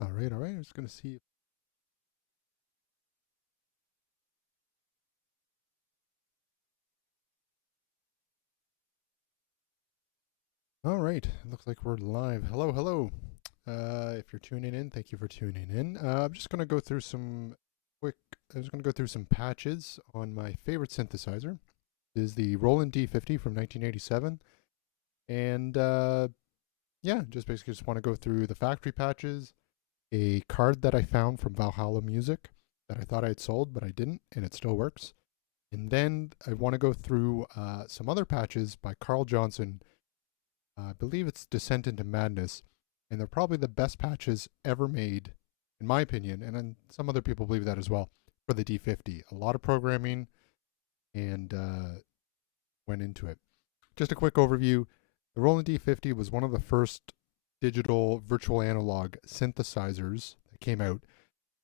All right, all right. I'm just going to see. All right, it looks like we're live. Hello, hello. If you're tuning in, thank you for tuning in. I'm just going to go through some quick. I'm just going to go through some patches on my favorite synthesizer. This is the Roland D-50 from 1987, and yeah, just want to go through the factory patches, a card that I found from Valhalla Music that I thought I had sold, but I didn't, and it still works. And then I want to go through some other patches by Carl Johnson. I believe it's Descent into Madness, and they're probably the best patches ever made, in my opinion, and then some other people believe that as well, for the D50. A lot of programming and went into it. Just a quick overview. The Roland D50 was one of the first digital virtual analog synthesizers that came out.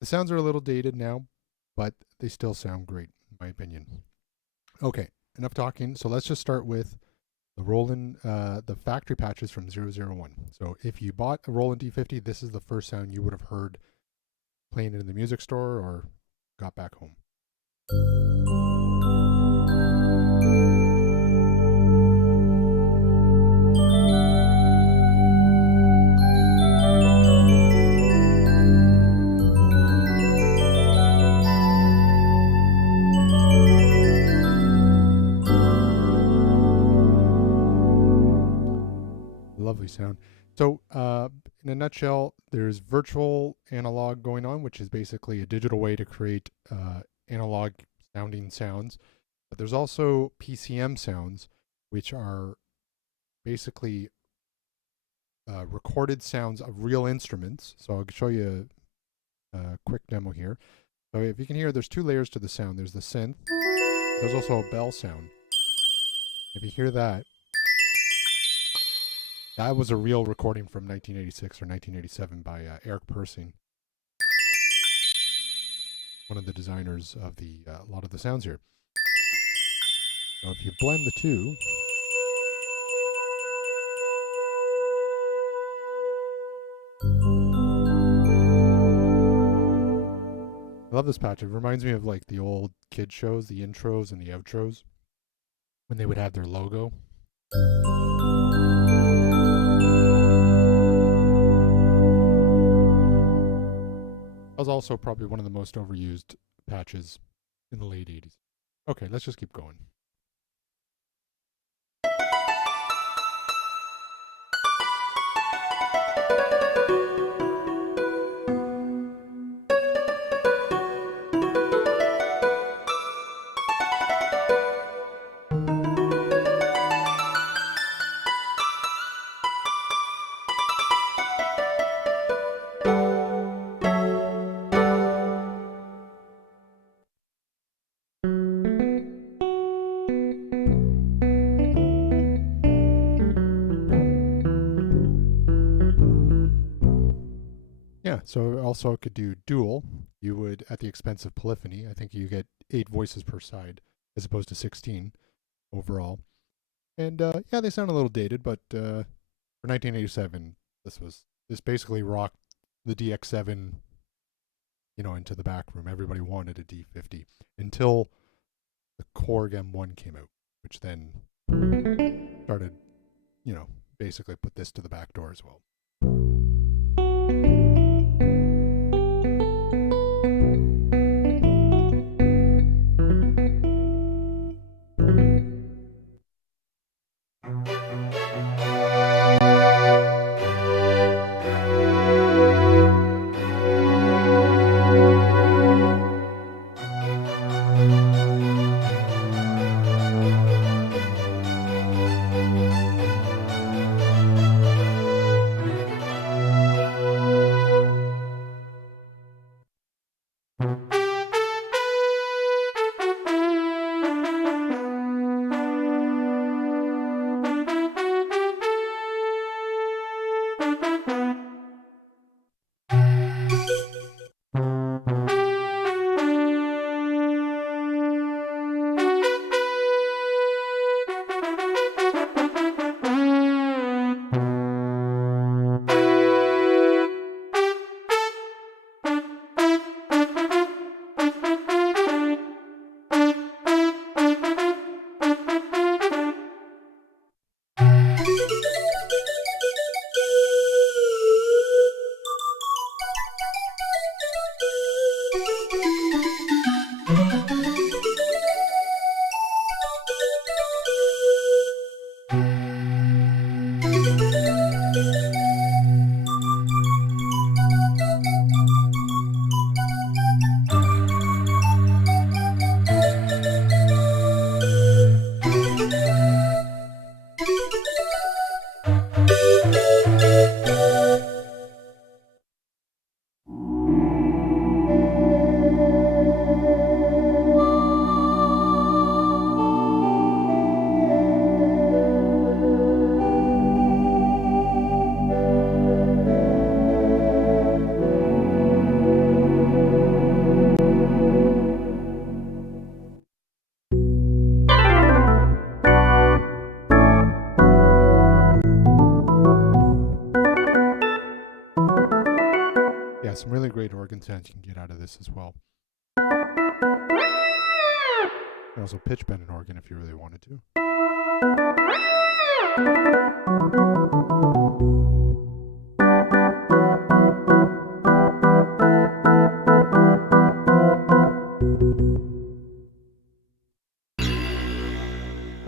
The sounds are a little dated now, but they still sound great, in my opinion. Okay, enough talking. So let's just start with the Roland, the factory patches from 001. So if you bought a Roland D50, this is the first sound you would have heard playing it in the music store or got back home. Lovely sound. So, in a nutshell, there's virtual analog going on, which is basically a digital way to create analog sounding sounds. But there's also PCM sounds, which are basically recorded sounds of real instruments. So I'll show you a quick demo here. So if you can hear, there's two layers to the sound. There's the synth. There's also a bell sound. If you hear that, that was a real recording from 1986 or 1987 by Eric Persing, one of the designers of the a lot of the sounds here. So if you blend the two, I love this patch. It reminds me of like the old kid shows, the intros and the outros, when they would have their logo. That was also probably one of the most overused patches in the late 80s. Okay, let's just keep going. Yeah, so also it could do dual. You would, at the expense of polyphony, I think you get 8 voices per side as opposed to 16 overall. And yeah, they sound a little dated, but for 1987, this basically rocked the DX7, into the back room. Everybody wanted a D50 until the Korg M1 came out, which then started, basically put this to the back door as well. some really great organ sounds you can get out of this as well. You can also pitch bend an organ if you really wanted to.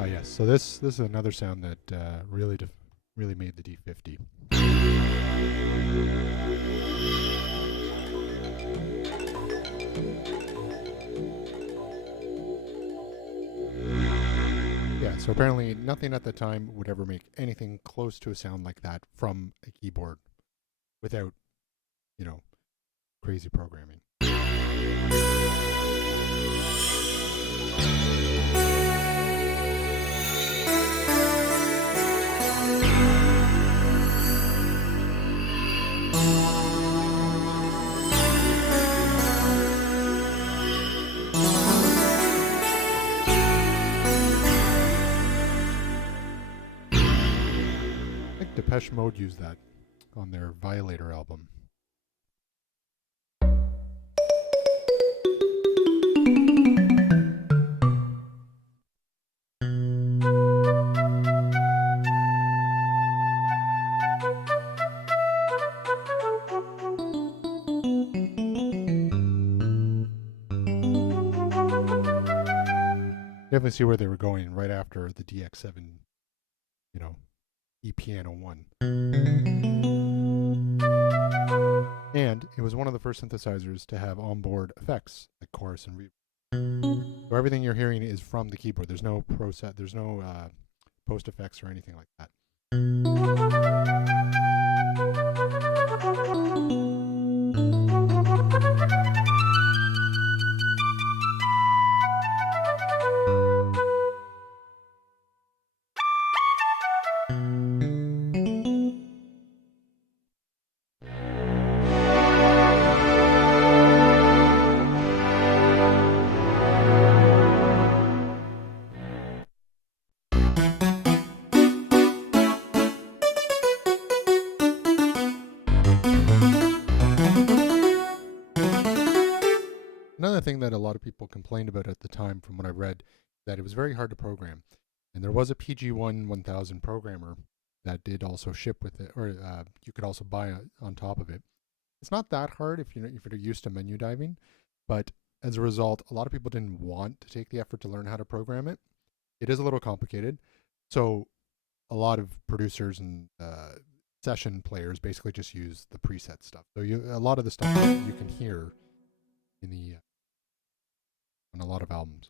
Yes, so this is another sound that really made the D-50. Yeah, so apparently nothing at the time would ever make anything close to a sound like that from a keyboard without, you know, crazy programming. Depeche Mode used that on their Violator album. Definitely see where they were going right after the DX7, you know, E-Piano 1. And it was one of the first synthesizers to have onboard effects like chorus and reverb. So everything you're hearing is from the keyboard. There's no there's no post effects or anything like that. Another thing that a lot of people complained about at the time, from what I read, that it was very hard to program. And there was a PG-1 1000 programmer that did also ship with it, or you could also buy on top of it. It's not that hard if you're used to menu diving, but as a result, a lot of people didn't want to take the effort to learn how to program it. It is a little complicated, so a lot of producers and session players basically just use the preset stuff. So a lot of the stuff that you can hear in the on a lot of albums.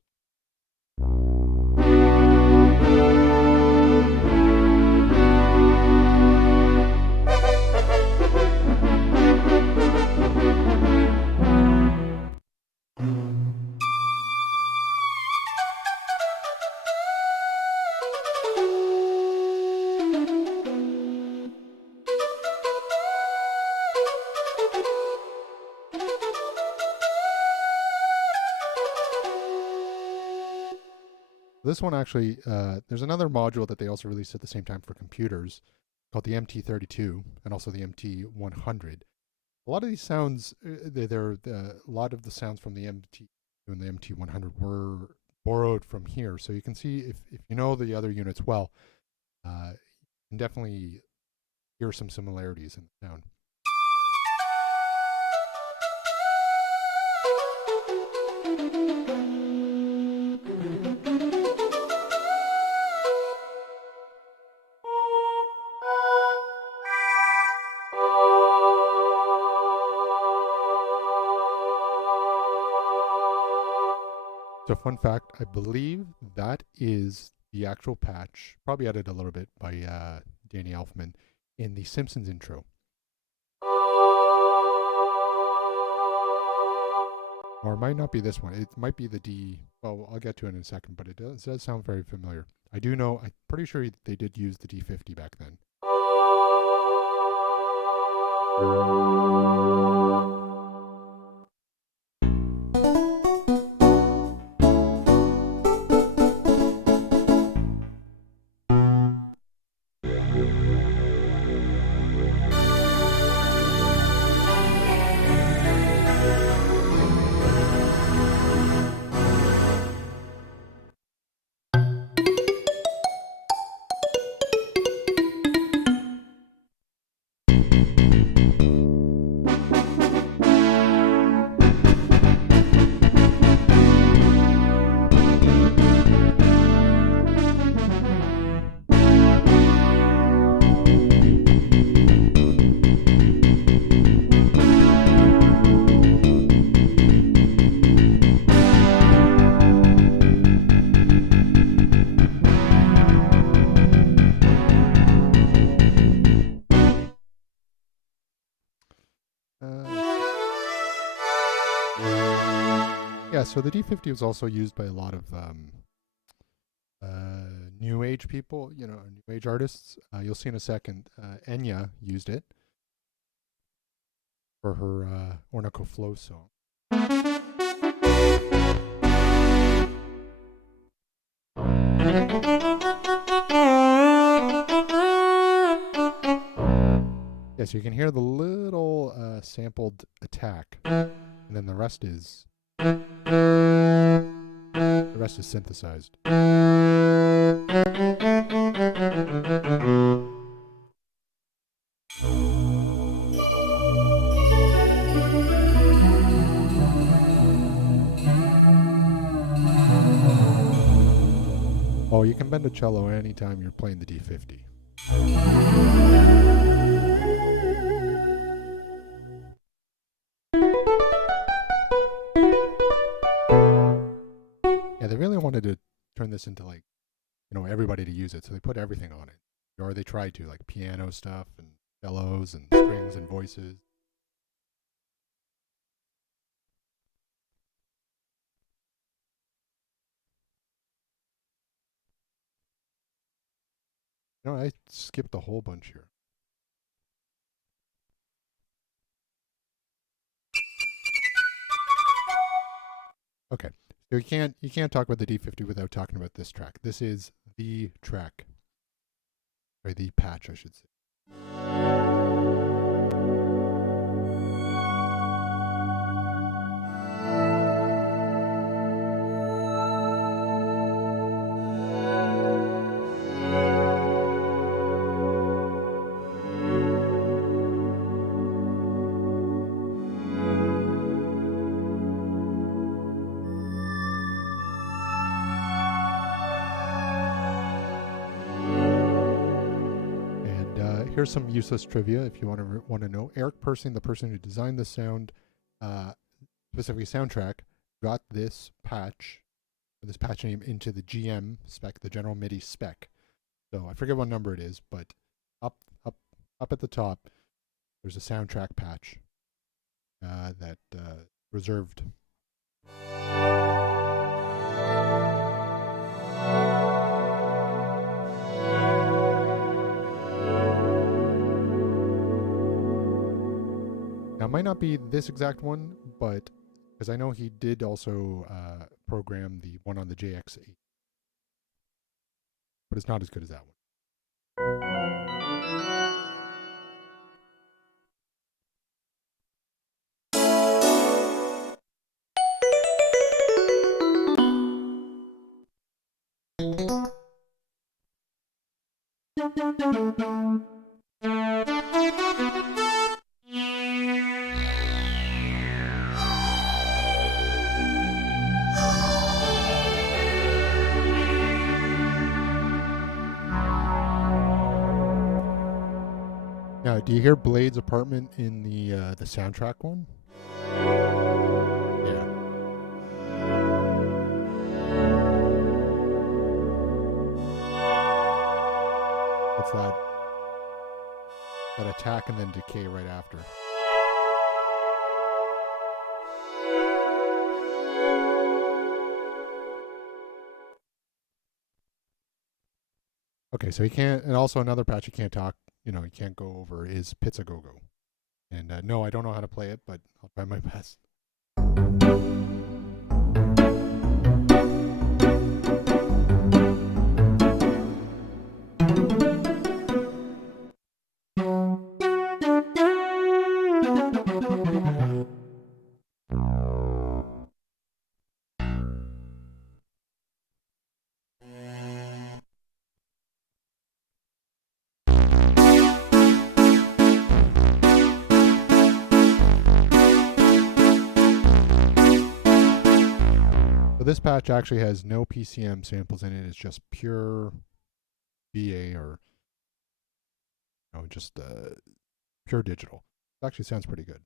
This one actually, there's another module that they also released at the same time for computers called the MT32 and also the MT100. A lot of these sounds, a lot of the sounds from the MT and the MT100 were borrowed from here. So you can see if you know the other units well, you can definitely hear some similarities in the sound. So fun fact, I believe that is the actual patch, probably added a little bit by Danny Elfman, in the Simpsons intro. Or it might not be this one. It might be the D. Well, I'll get to it in a second, but it does sound very familiar. I do know, I'm pretty sure they did use the D-50 back then. Yeah, so the D-50 was also used by a lot of new age people, you know, new age artists. You'll see in a second. Enya used it for her Ornico Flow song. Yeah, so you can hear the little sampled attack, and then the rest is synthesized. Oh, you can bend a cello anytime you're playing the D-50. Yeah, they really wanted to turn this into, like, you know, everybody to use it, so they put everything on it. Or they tried to, like piano stuff and cellos and strings and voices. You know, I skipped a whole bunch here. Okay, so you can't talk about the D-50 without talking about this track. This is the track, or the patch, I should say. Here's some useless trivia if you want to know. Eric Persing, the person who designed the sound, specifically soundtrack, got this patch name into the GM spec, the General MIDI spec. So I forget what number it is, but up at the top, there's a soundtrack patch that reserved. Now, it might not be this exact one, but because I know he did also program the one on the JX8, but it's not as good as that one. Now, do you hear Blade's apartment in the soundtrack one? Yeah. It's that attack and then decay right after. Okay, so he can't, and also another patch he can't talk, you know, he can't go over is Pizza Go Go. And no, I don't know how to play it, but I'll try my best. This patch actually has no PCM samples in it. It's just pure VA or just pure digital. It actually sounds pretty good.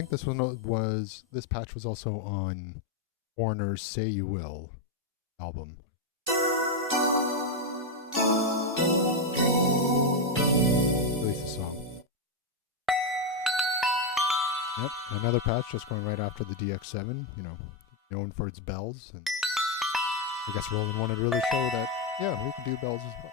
think this patch was also on Warner's Say You Will album. Release the song. Yep, another patch just going right after the DX7, you know, known for its bells. And I guess Roland wanted to really show that, yeah, we can do bells as well.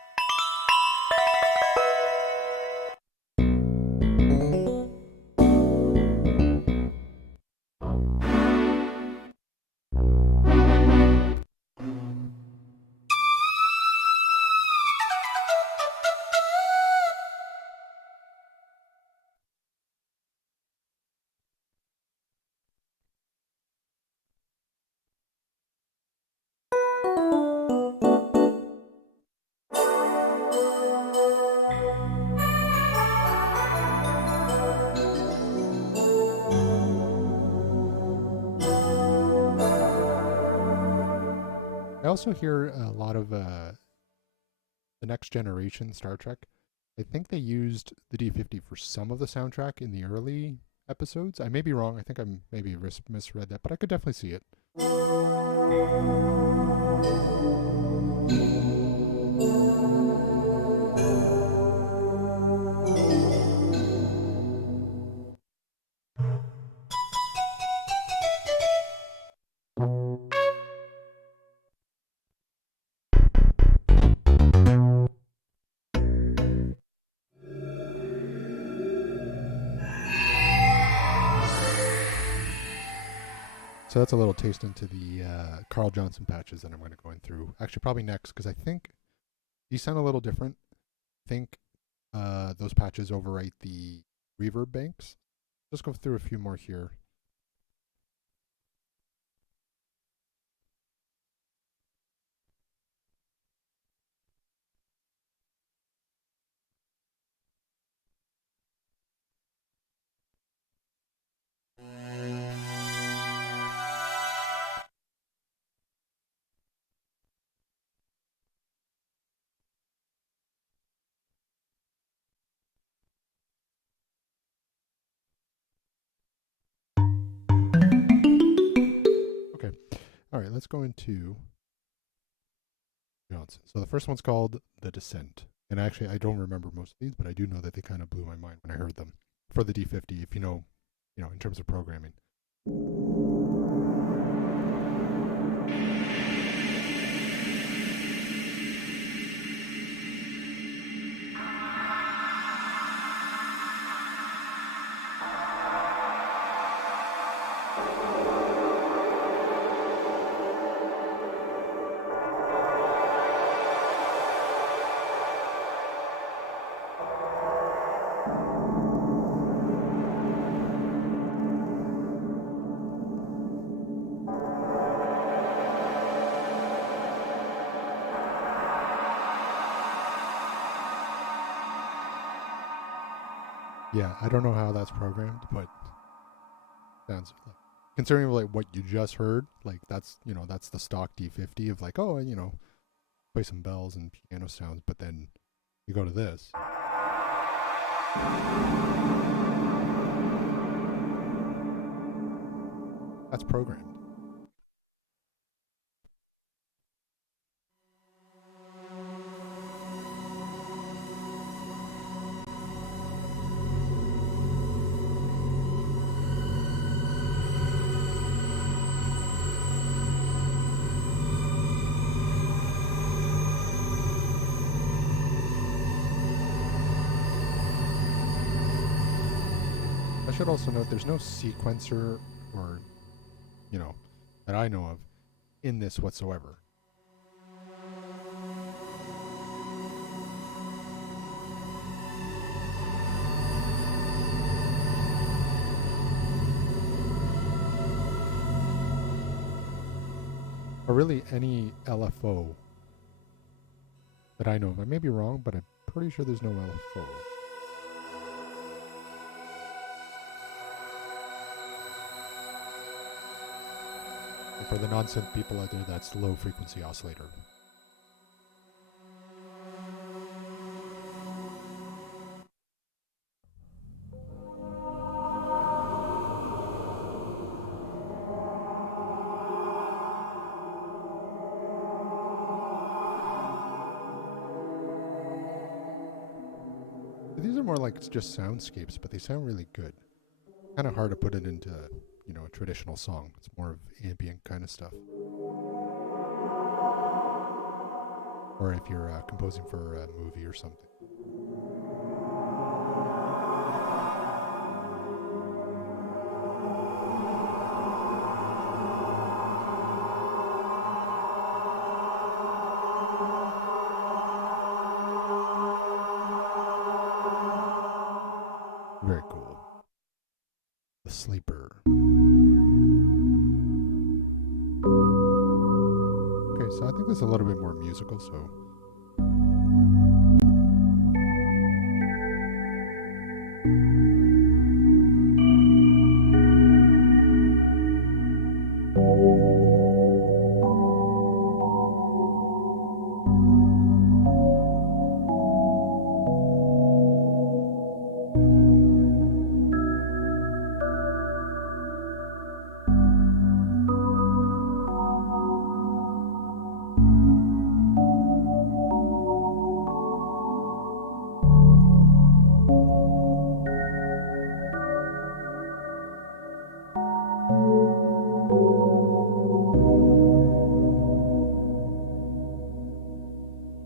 I also hear a lot of the Next Generation Star Trek. I think they used the D-50 for some of the soundtrack in the early episodes. I may be wrong. I think I maybe misread that, but I could definitely see it. So that's a little taste into the Carl Johnson patches that I'm going to go in through. Actually, probably next, because I think these sound a little different. I think those patches overwrite the reverb banks. Let's go through a few more here. Okay. All right, let's go into Johnson. So the first one's called The Descent. And actually, I don't remember most of these, but I do know that they kind of blew my mind when I heard them for the D-50, if you know, in terms of programming. Yeah, I don't know how that's programmed, but sounds like, considering like what you just heard, like that's that's the stock D-50 of like, oh, play some bells and piano sounds, but then you go to this. That's programmed. I should also note there's no sequencer or, that I know of in this whatsoever. Or really any LFO that I know of. I may be wrong, but I'm pretty sure there's no LFO. And for the non-synth people out there, that's low frequency oscillator. These are more like just soundscapes, but they sound really good. Kind of hard to put it into, you know, a traditional song. It's more of ambient kind of stuff. Or if you're composing for a movie or something. Very cool. The Sleeper. Okay, so I think this is a little bit more musical, so.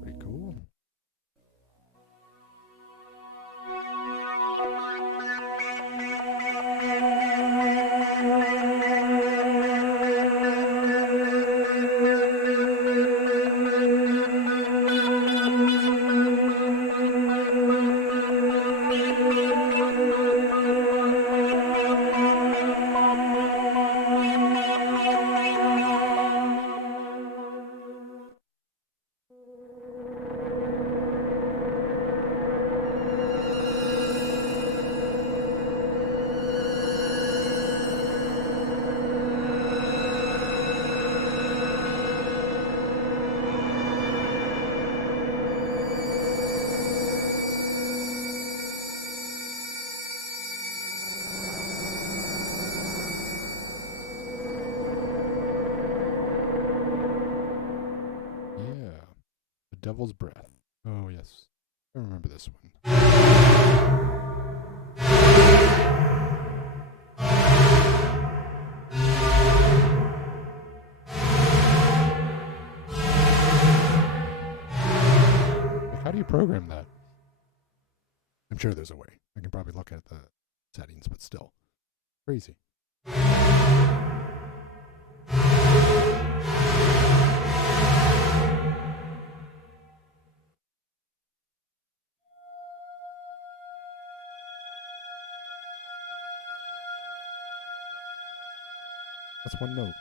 Pretty cool. Yeah. The Devil's Breath. Oh, yes. I remember this one. Like, how do you program that? I'm sure there's a way. I can probably look at the settings, but still. Crazy. That's one note.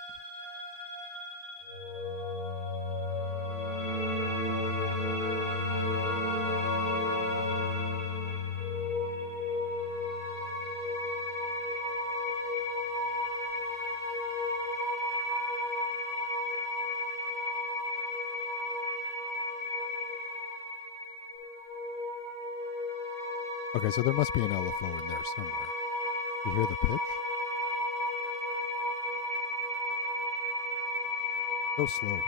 Okay, so there must be an LFO in there somewhere. You hear the pitch? So slow.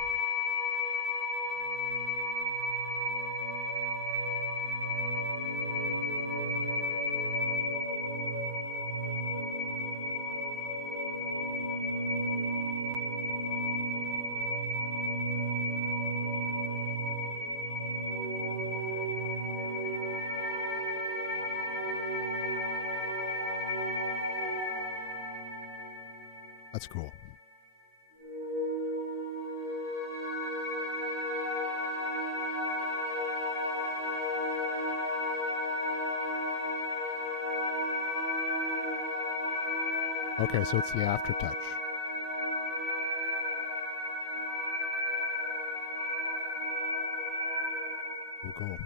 That's cool. Okay, so it's the aftertouch. Cool, cool.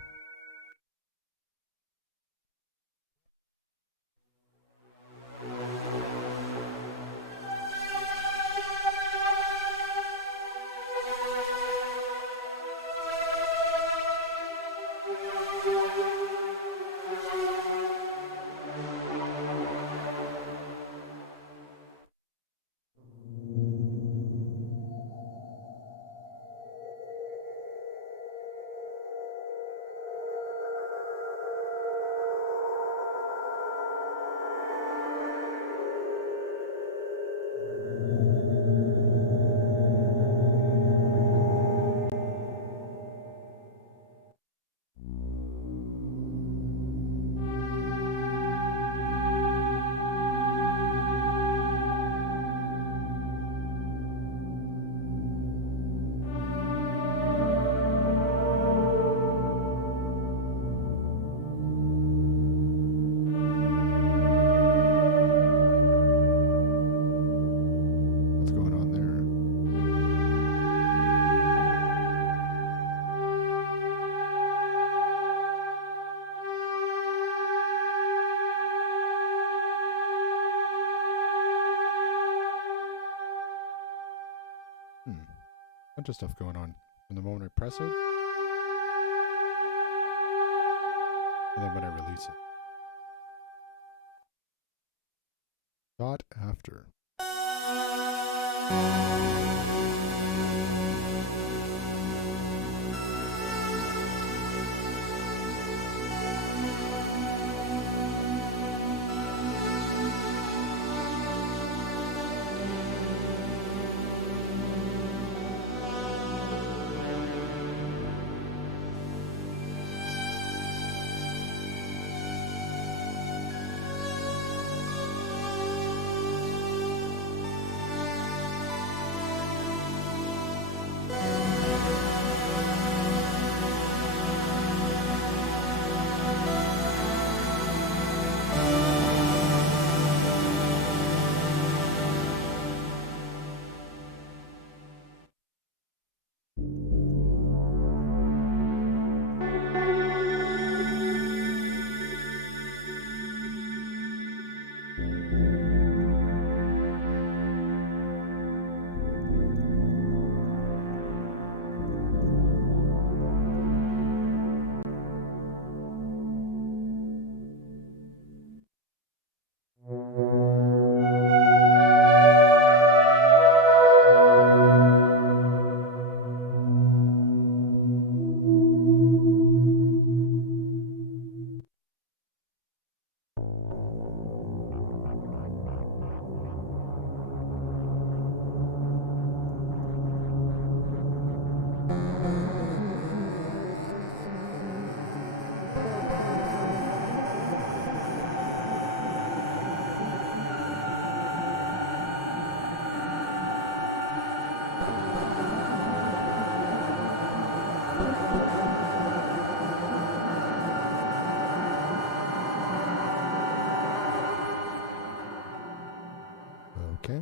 bunch of stuff going on from the moment I press it, and then when I release it. Dot after. Okay.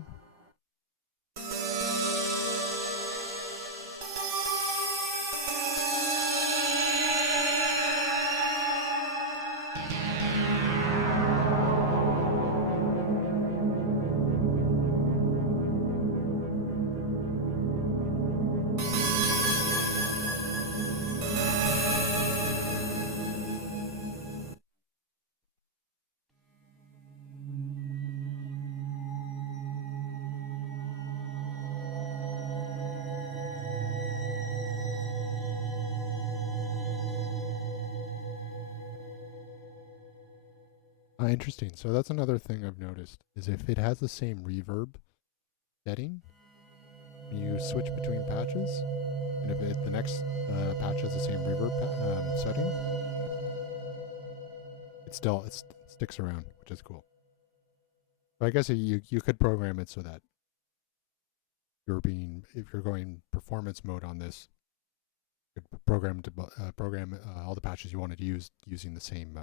Interesting. So that's another thing I've noticed, is if it has the same reverb setting, you switch between patches, and if the next patch has the same reverb setting, it sticks around, which is cool. So I guess you could program it so that if you're going performance mode on this, you could program all the patches you wanted to use using the same.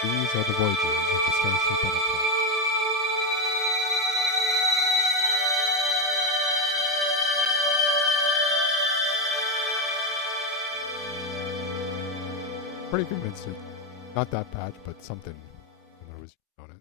These are the voyages of the Starship Enterprise. Pretty convinced it. Not that patch, but something when I was on it.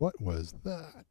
What was that?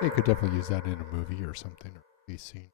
They could definitely use that in a movie or something, or a scene.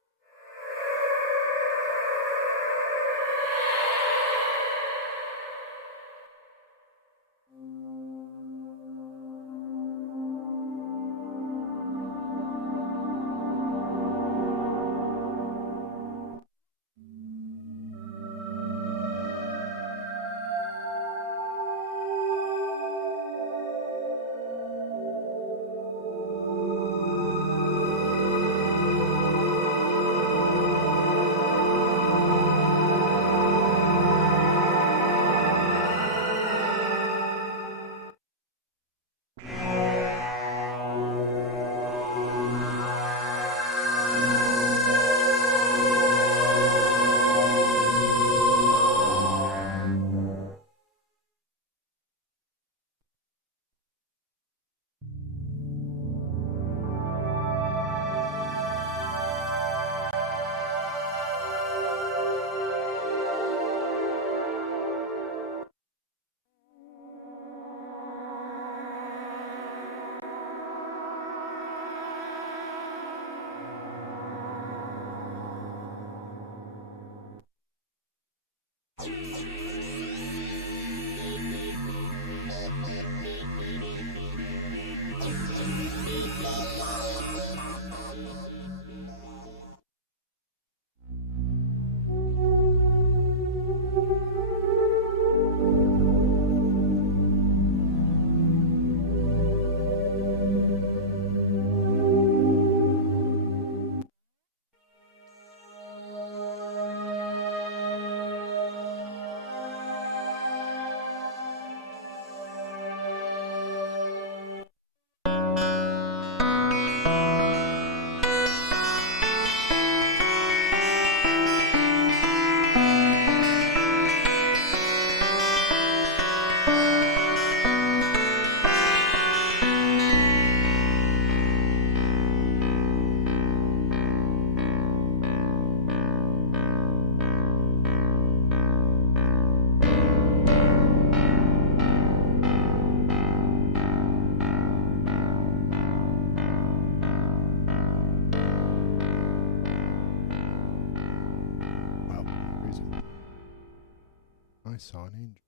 I saw an angel.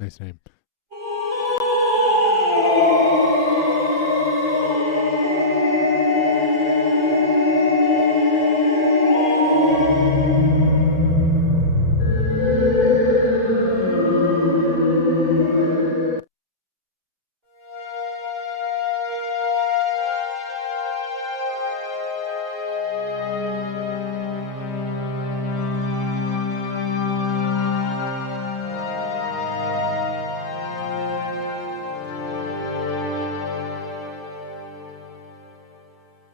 Nice name.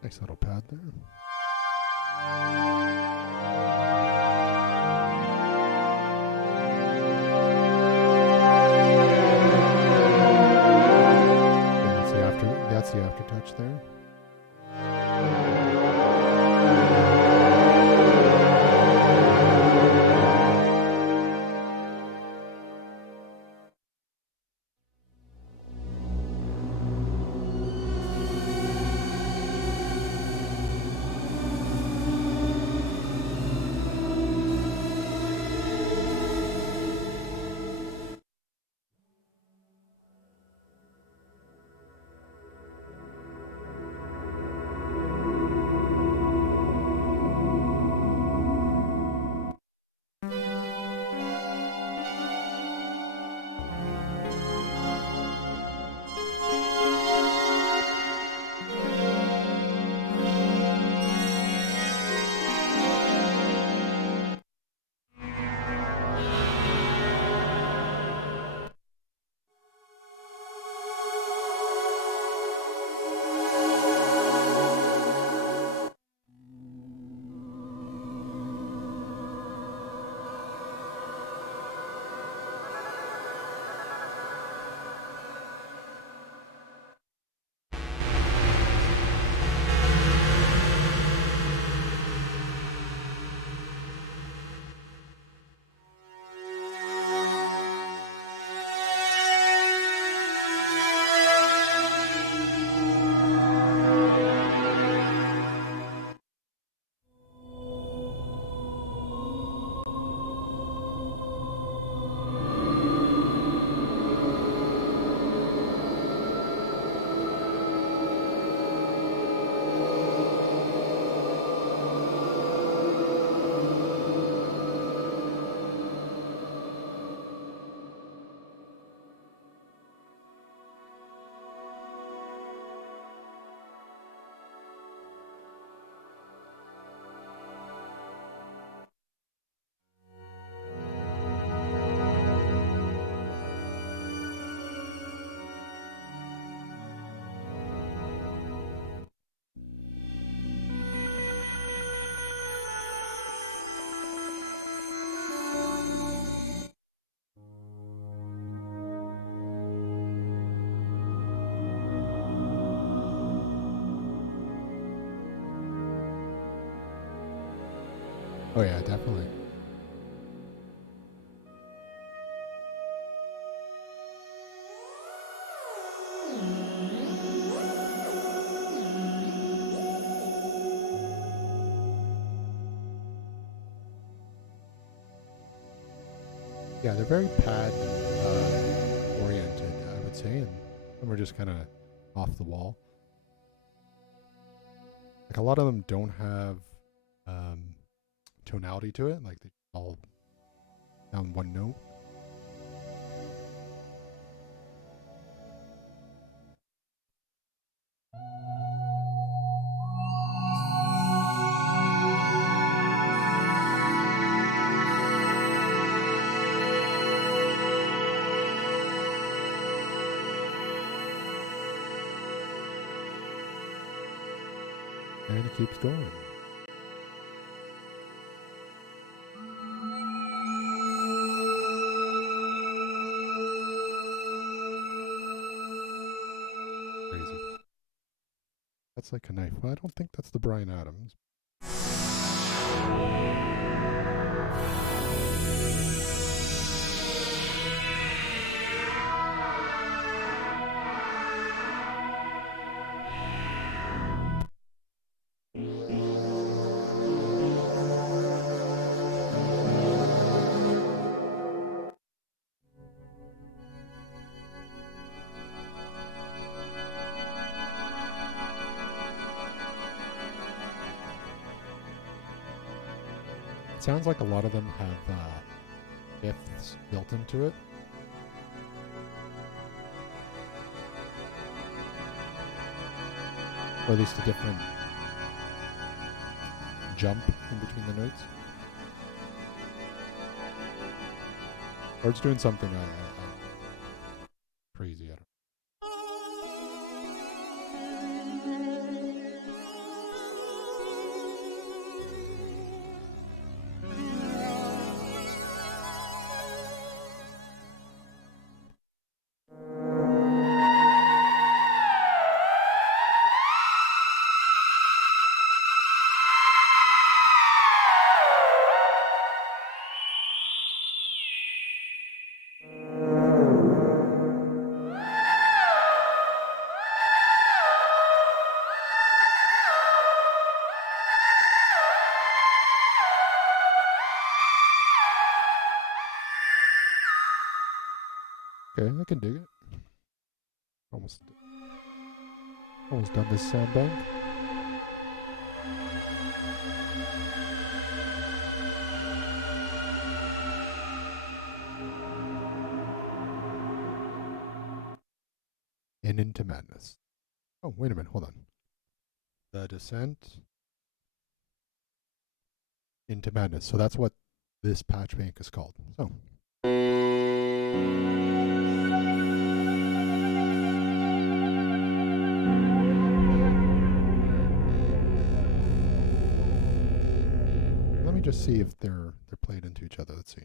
Nice little pad there. that's the aftertouch there. Oh yeah, definitely. Yeah, they're very pad oriented, I would say, and some are just kind of off the wall. Like a lot of them don't have tonality to it, like they all sound one note. And it keeps going. Crazy. That's like a knife. Well, I don't think that's the Bryan Adams. It sounds like a lot of them have fifths built into it. Or at least a different jump in between the notes. Or it's doing something crazy. I don't know. Okay, I can dig it. Almost done this sound bank. And into madness. Oh, wait a minute, hold on. The descent into madness. So that's what this patch bank is called. So let me just see if they're played into each other. Let's see.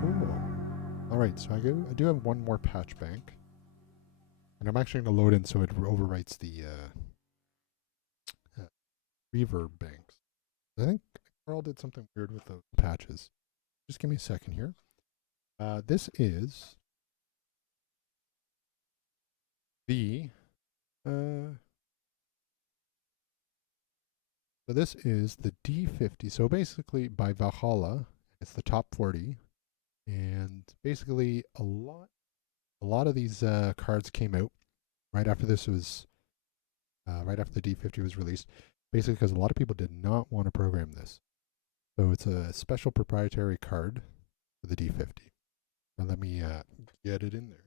Cool. All right, so I do have one more patch bank, and I'm actually going to load in so it overwrites the reverb banks. I think Carl did something weird with the patches. Just give me a second here. This is the so this is the D-50. So basically, by Valhalla, it's the top 40, and basically a lot of these cards came out right after this was right after the D-50 was released. Basically, because a lot of people did not want to program this, so it's a special proprietary card for the D-50. Now let me get it in there.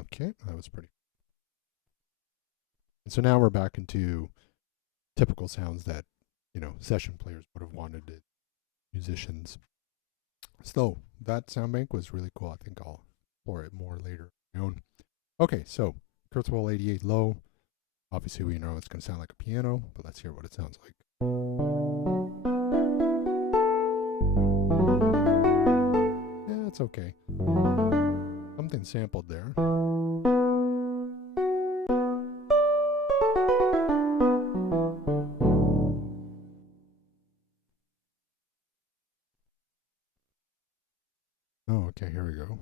Okay, that was pretty. And so now we're back into typical sounds that, session players would have wanted it, musicians. So that sound bank was really cool. I think I'll explore it more later on my own. Okay, so Kurzweil 88 low. Obviously, we know it's going to sound like a piano, but let's hear what it sounds like. Yeah, it's okay. Something sampled there. Oh, okay, here we go.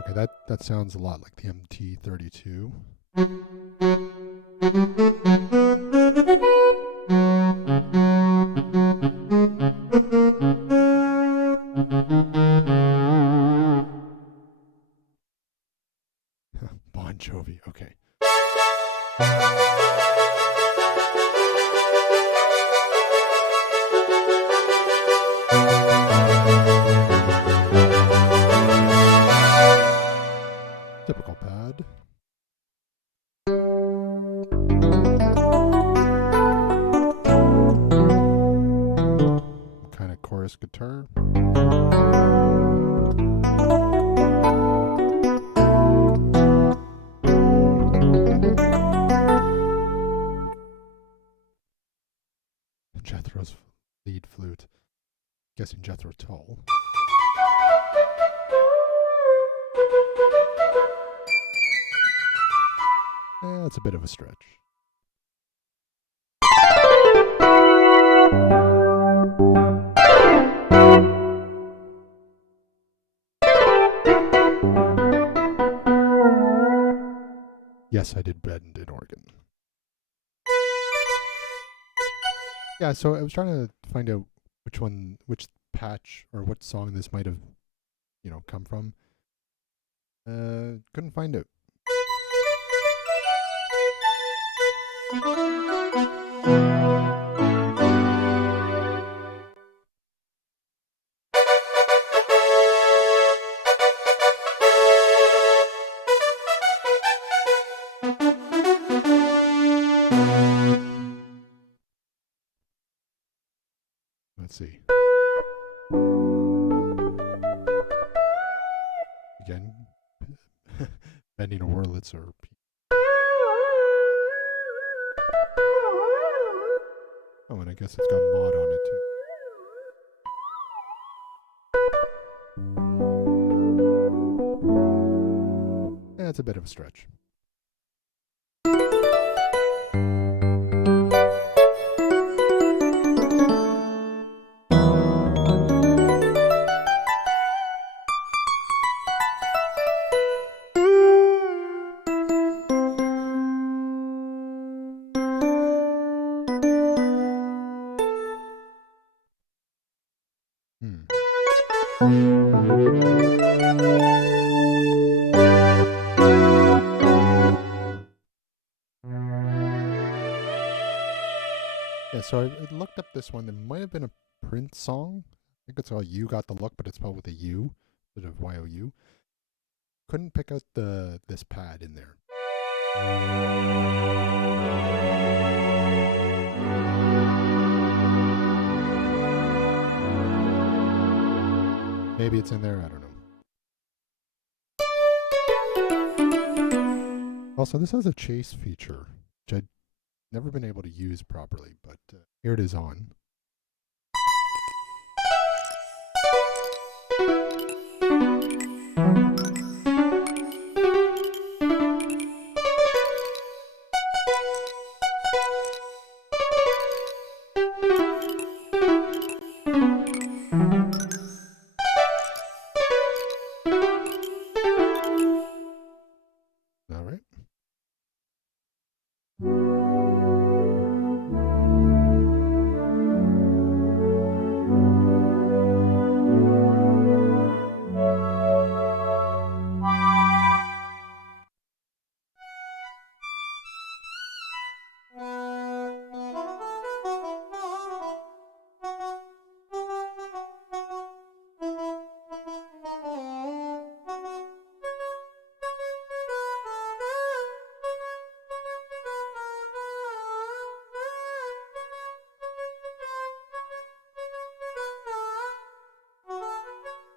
Okay, that sounds a lot like the MT32. Bon Jovi, okay. Typical pad. Kind of chorus guitar. Jethro's lead flute. Guessing Jethro Tull. That's a bit of a stretch. Yes, I did bend in organ. Yeah, so I was trying to find out which patch or what song this might have, come from. Couldn't find it. Let's see. Again, bending a Wurlitzer. Oh, and I guess it's got mod on it too. Yeah, it's a bit of a stretch. Yeah, so I looked up this one. There might have been a Prince song. I think it's called You Got the Look, but it's spelled with a U, instead of Y-O-U. Couldn't pick out this pad in there. Maybe it's in there, I don't know. Also, this has a chase feature, which I'd never been able to use properly, but here it is on. All right.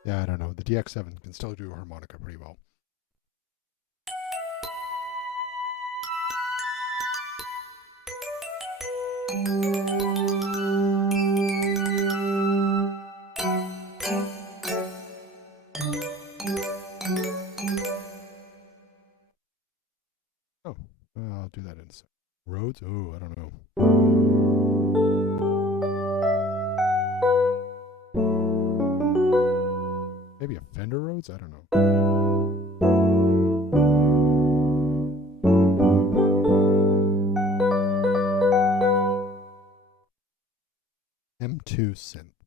Yeah, I don't know. The DX7 can still do harmonica pretty well. Oh, I'll do that in a sec. Rhodes? Oh, I don't know. Maybe a Fender Rhodes? I don't know. M2 synth.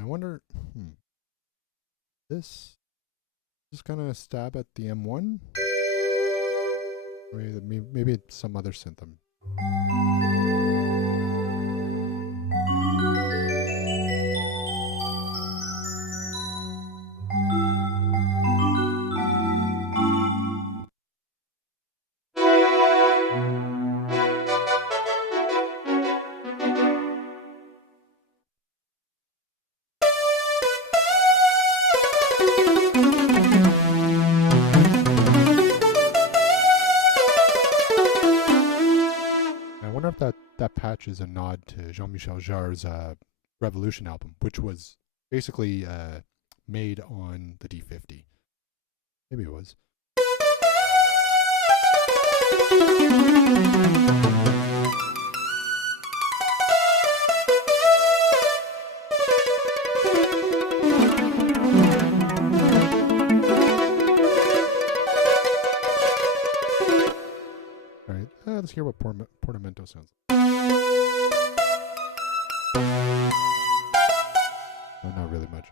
I wonder, this just kind of stab at the M1? Or maybe it's some other synth. I wonder if that patch is a nod to Jean-Michel Jarre's Revolution album, which was basically made on the D-50. Maybe it was. All right, let's hear what Portamento sounds like. Oh, not really much.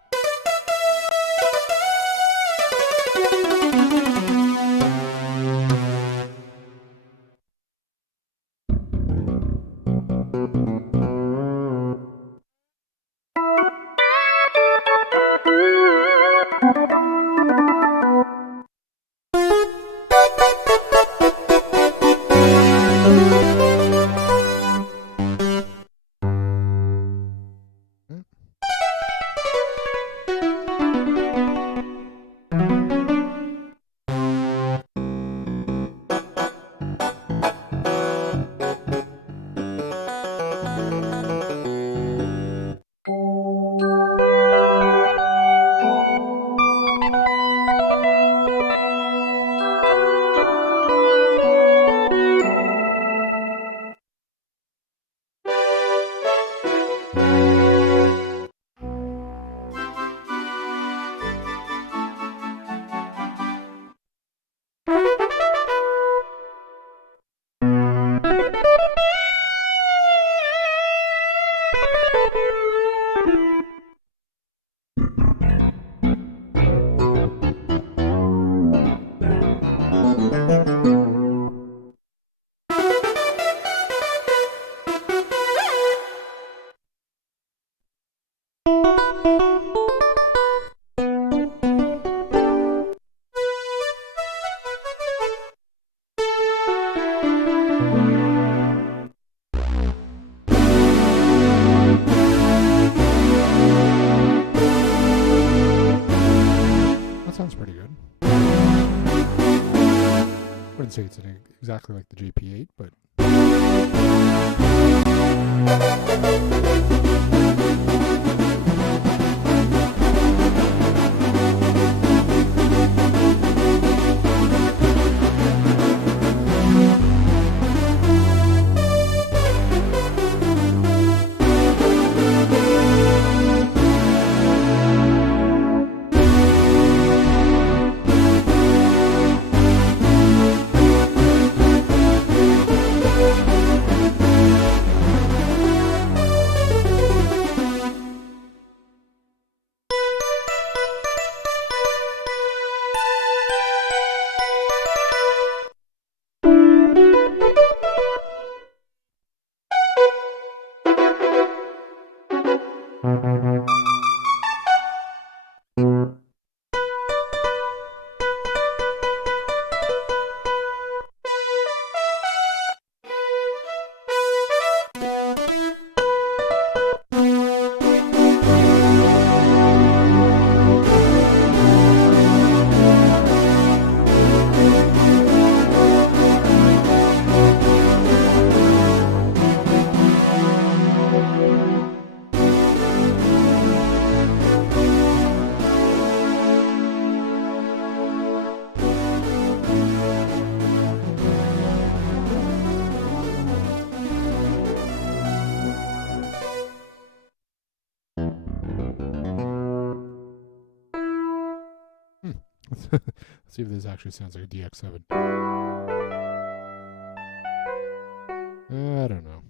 sounds pretty good. Wouldn't say it's exactly like the JP8, but let's see if this actually sounds like a DX7. I don't know.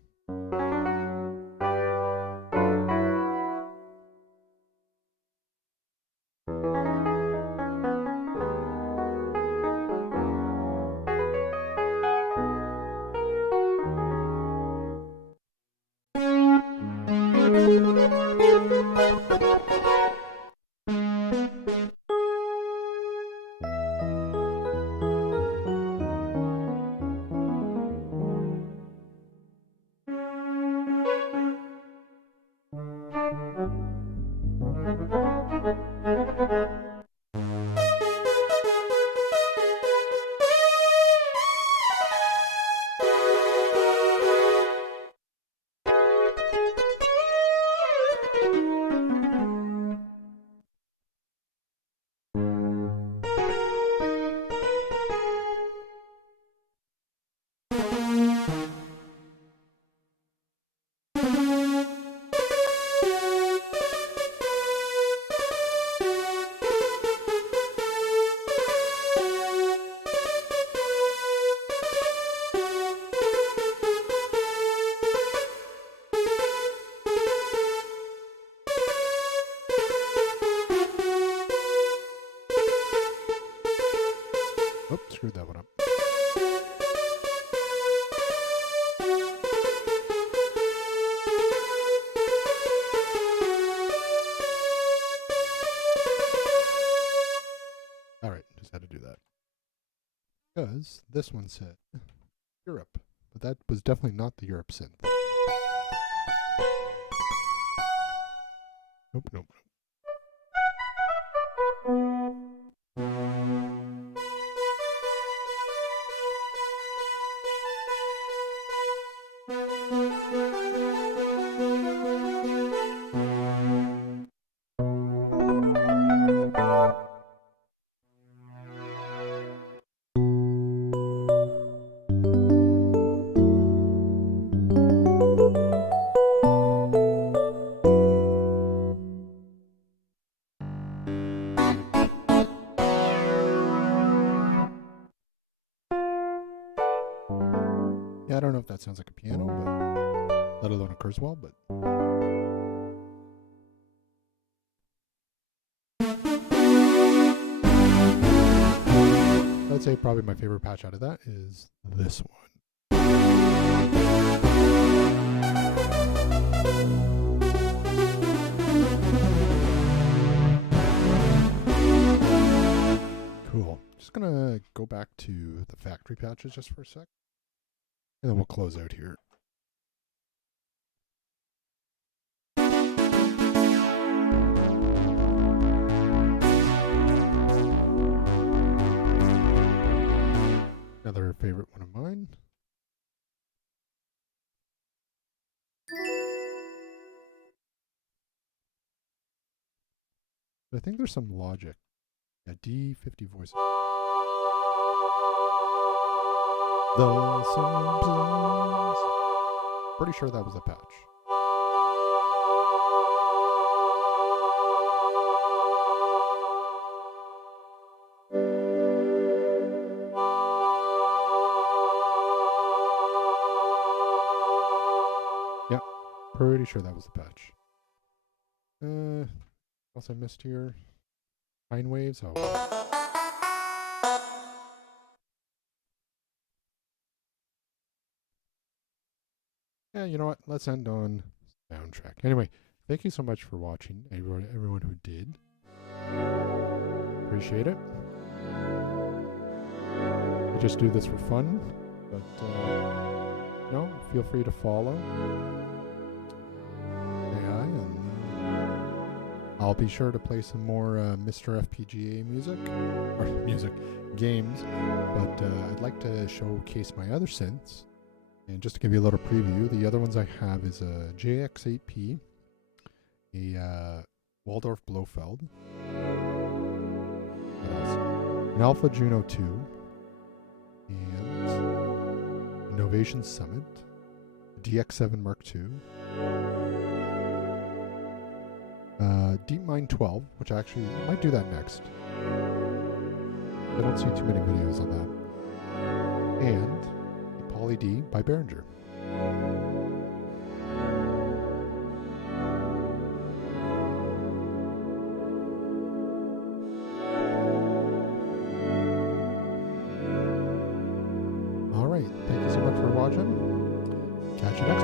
Oh, screwed that one up. Alright, just had to do that. Because this one said Europe, but that was definitely not the Europe synth. Nope, nope, nope. Yeah, I don't know if that sounds like a piano, but let alone a Kurzweil, but I'd say probably my favorite patch out of that is this one. Cool. Just gonna go back to the factory patches just for a sec, and then we'll close out here. I think there's some logic. Yeah, D-50 voice. The Simpsons. Pretty sure that was a patch. Yeah, pretty sure that was the patch. What else I missed here? Sine waves? Oh. Yeah, you know what? Let's end on soundtrack. Anyway, thank you so much for watching, everyone who did. Appreciate it. I just do this for fun, but feel free to follow. Say hi, and I'll be sure to play some more Mr. FPGA games, but I'd like to showcase my other synths. And just to give you a little preview, the other ones I have is a JX8P, a Waldorf Blofeld, what else? An Alpha Juno 2, and a Novation Summit, a DX7 Mark II, DeepMind 12, which I actually might do that next. I don't see too many videos on that, and Poly D by Behringer. All right, thank you so much for watching. Catch you next time.